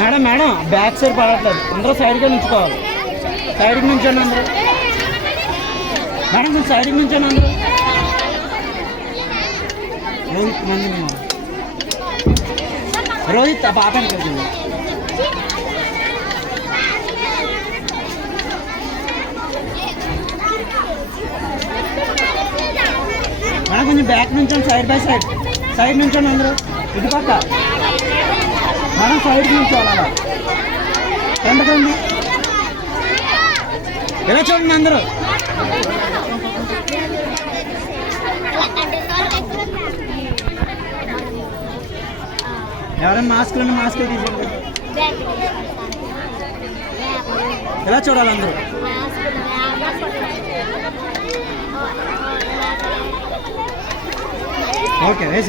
Madam madam back side పడట్లేదు, అందరూ సైడ్గా నుంచుకోవాలి. సైడ్కి నుంచండి అందరూ. మేడం కొంచెం సైడ్కి నుంచండి అందరూ. రోహిత్ మంది రోహిత్ పాపని కలిసింది. మేడం కొంచెం బ్యాక్ నుంచండి, సైడ్ బై సైడ్. సైడ్ నుంచండి అందరూ. ఇటు పక్క మేడం సైడ్కి నుంచోవాలి. అలా ఎంతకండి ఇలా చూడండి అందరూ. ఎవరైనా మాస్కులు మాస్క్ తీసుకోండి. ఎలా చూడాలి అందరూ. ఓకే వేసి